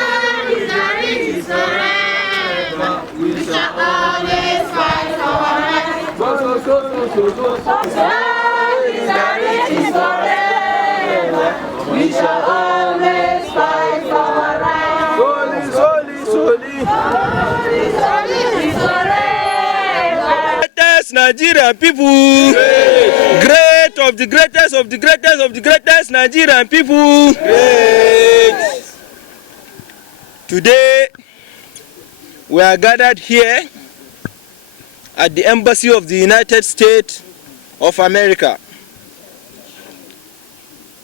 Solidarity forever. We shall always fight for our rights. Solidarity forever. We shall always fight for our rights. Solidarity forever. Greatest Nigerian people. Great of the greatest of the greatest of the greatest Nigerian people. Great. Today, we are gathered here at the Embassy of the United States of America.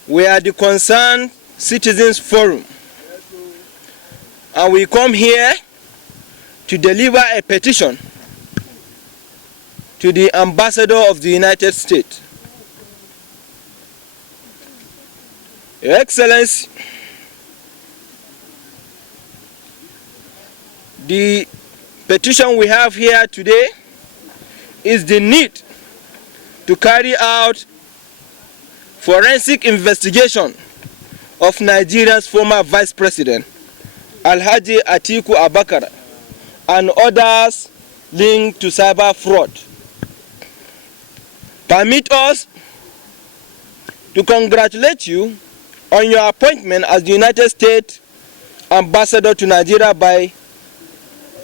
We are the Concerned Citizens Forum, and we come here to deliver a petition to the Ambassador of the United States. Your Excellency, the petition we have here today is the need to carry out forensic investigation of Nigeria's former Vice President, Alhaji Atiku Abubakar, and others linked to cyber fraud. Permit us to congratulate you on your appointment as the United States Ambassador to Nigeria by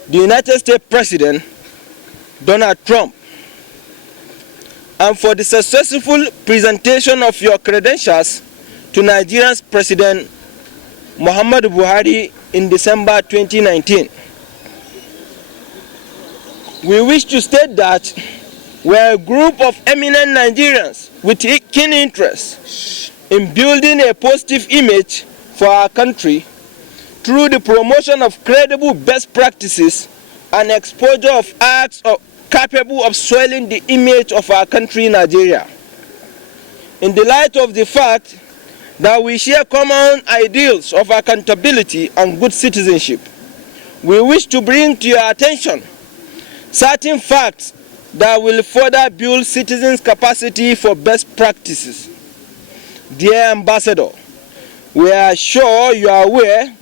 the United States President Donald Trump, and for the successful presentation of your credentials to Nigeria's President Muhammadu Buhari in December 2019. We wish to state that we are a group of eminent Nigerians with keen interest in building a positive image for our country through the promotion of credible best practices and exposure of acts capable of soiling the image of our country, Nigeria. In the light of the fact that we share common ideals of accountability and good citizenship, we wish to bring to your attention certain facts that will further build citizens' capacity for best practices. Dear Ambassador, we are sure you are aware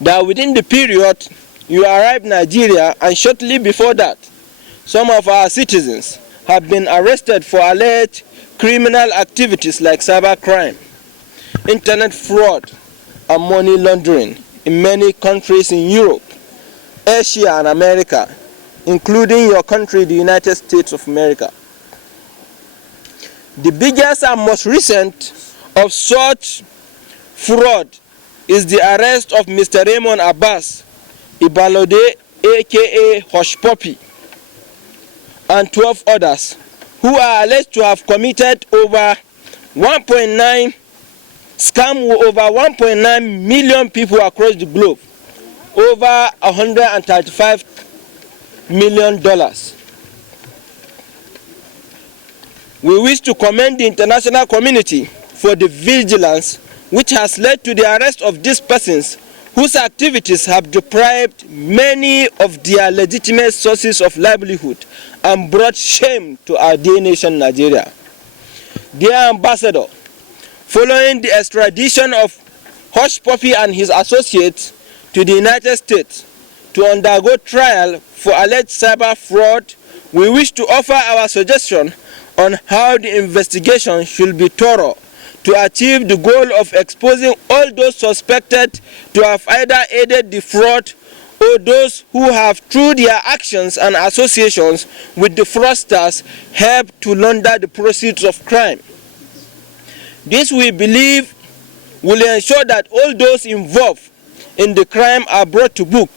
that within the period you arrived in Nigeria and shortly before that, some of our citizens have been arrested for alleged criminal activities like cybercrime, internet fraud, and money laundering in many countries in Europe, Asia, and America, including your country, the United States of America. The biggest and most recent of such fraud is the arrest of Mr. Raymond Abbas Ibalode, aka Hush Puppy, and 12 others who are alleged to have committed over 1.9 million people across the globe, over $135 million. We wish to commend the international community for the vigilance which has led to the arrest of these persons whose activities have deprived many of their legitimate sources of livelihood and brought shame to our dear nation, Nigeria. Dear Ambassador, following the extradition of Hush Puppy and his associates to the United States to undergo trial for alleged cyber fraud, we wish to offer our suggestion on how the investigation should be thorough to achieve the goal of exposing all those suspected to have either aided the fraud or those who have, through their actions and associations with the fraudsters, helped to launder the proceeds of crime. This, we believe, will ensure that all those involved in the crime are brought to book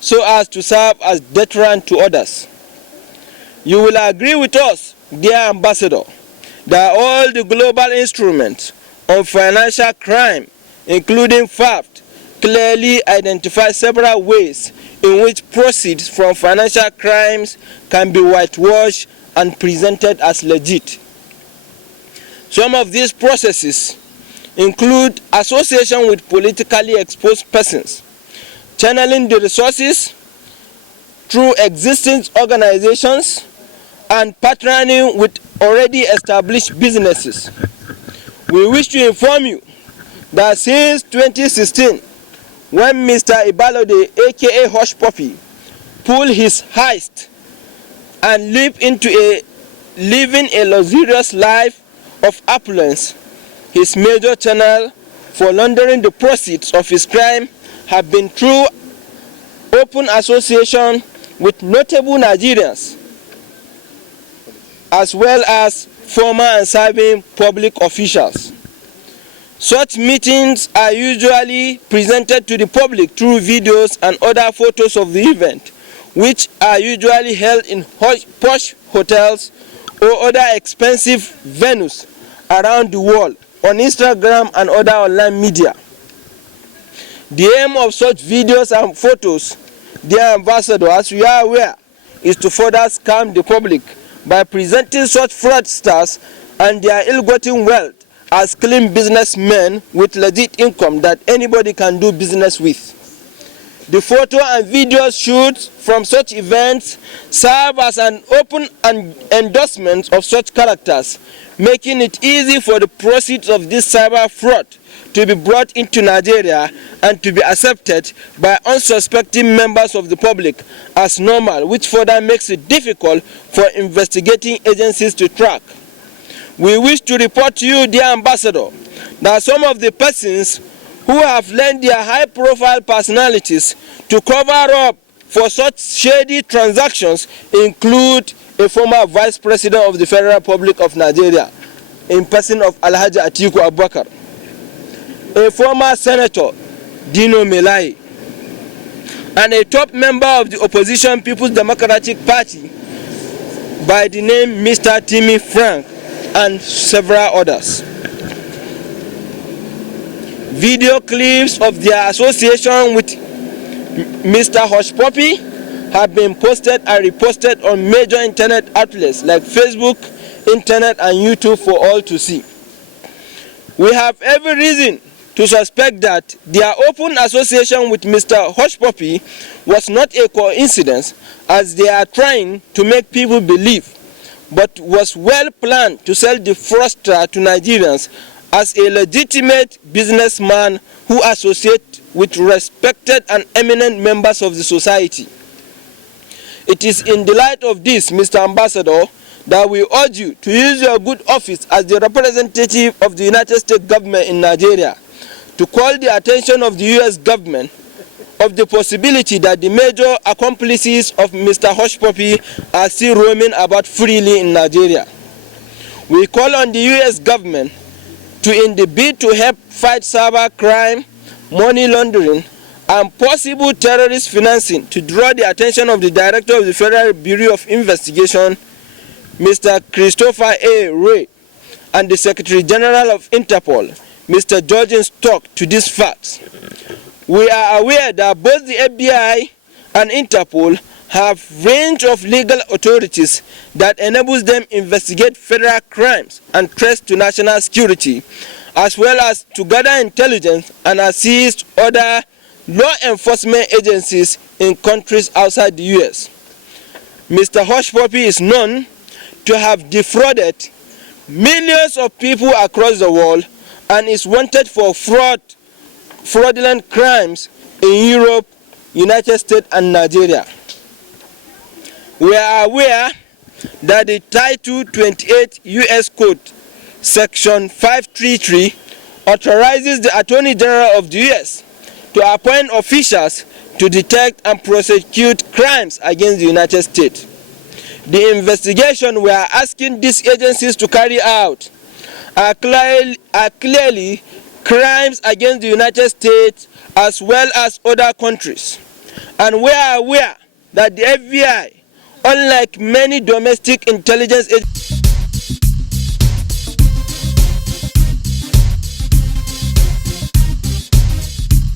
so as to serve as deterrent to others. You will agree with us, dear Ambassador, that all the global instruments of financial crime, including theft, clearly identify several ways in which proceeds from financial crimes can be whitewashed and presented as legit. Some of these processes include association with politically exposed persons, channeling the resources through existing organizations, and partnering with already established businesses. We wish to inform you that since 2016, when Mr. Ibalode, aka Hush Puppy, pulled his heist and living a luxurious life of opulence, his major channel for laundering the proceeds of his crime have been through open association with notable Nigerians, as well as former and serving public officials. Such meetings are usually presented to the public through videos and other photos of the event, which are usually held in posh hotels or other expensive venues around the world on Instagram and other online media. The aim of such videos and photos, dear Ambassador, as we are aware, is to further scam the public by presenting such fraudsters and their ill-gotten wealth as clean businessmen with legit income that anybody can do business with. The photo and video shoots from such events serve as an open endorsement of such characters, making it easy for the proceeds of this cyber fraud to be brought into Nigeria and to be accepted by unsuspecting members of the public as normal, which further makes it difficult for investigating agencies to track. We wish to report to you, dear Ambassador, that some of the persons who have lent their high-profile personalities to cover up for such shady transactions include a former Vice President of the Federal Republic of Nigeria, in person of Alhaji Atiku Abubakar, a former Senator, Dino, and a top member of the opposition People's Democratic Party by the name Mr. Timmy Frank, and several others. Video clips of their association with Mr. Hush Puppy have been posted and reposted on major internet outlets like Facebook, internet, and YouTube for all to see. We have every reason to suspect that their open association with Mr. Hush Puppy was not a coincidence, as they are trying to make people believe, but was well planned to sell the fraudster to Nigerians as a legitimate businessman who associates with respected and eminent members of the society. It is in the light of this, Mr. Ambassador, that we urge you to use your good office as the representative of the United States government in Nigeria to call the attention of the U.S. government of the possibility that the major accomplices of Mr. Hush Puppy are still roaming about freely in Nigeria. We call on the U.S. government to, in the bid to help fight cyber crime, money laundering, and possible terrorist financing, to draw the attention of the Director of the Federal Bureau of Investigation, Mr. Christopher A. Wray, and the Secretary General of Interpol, Mr. Georgian Stock, to these facts. We are aware that both the FBI and Interpol have range of legal authorities that enables them investigate federal crimes and threats to national security, as well as to gather intelligence and assist other law enforcement agencies in countries outside the U.S. Mr. Hush Puppy is known to have defrauded millions of people across the world and is wanted for fraudulent crimes in Europe, United States, and Nigeria. We are aware that the Title 28 U.S. Code, Section 533, authorizes the Attorney General of the U.S. to appoint officials to detect and prosecute crimes against the United States. The investigation we are asking these agencies to carry out are clearly crimes against the United States as well as other countries. And we are aware that the FBI, unlike many domestic intelligence agencies,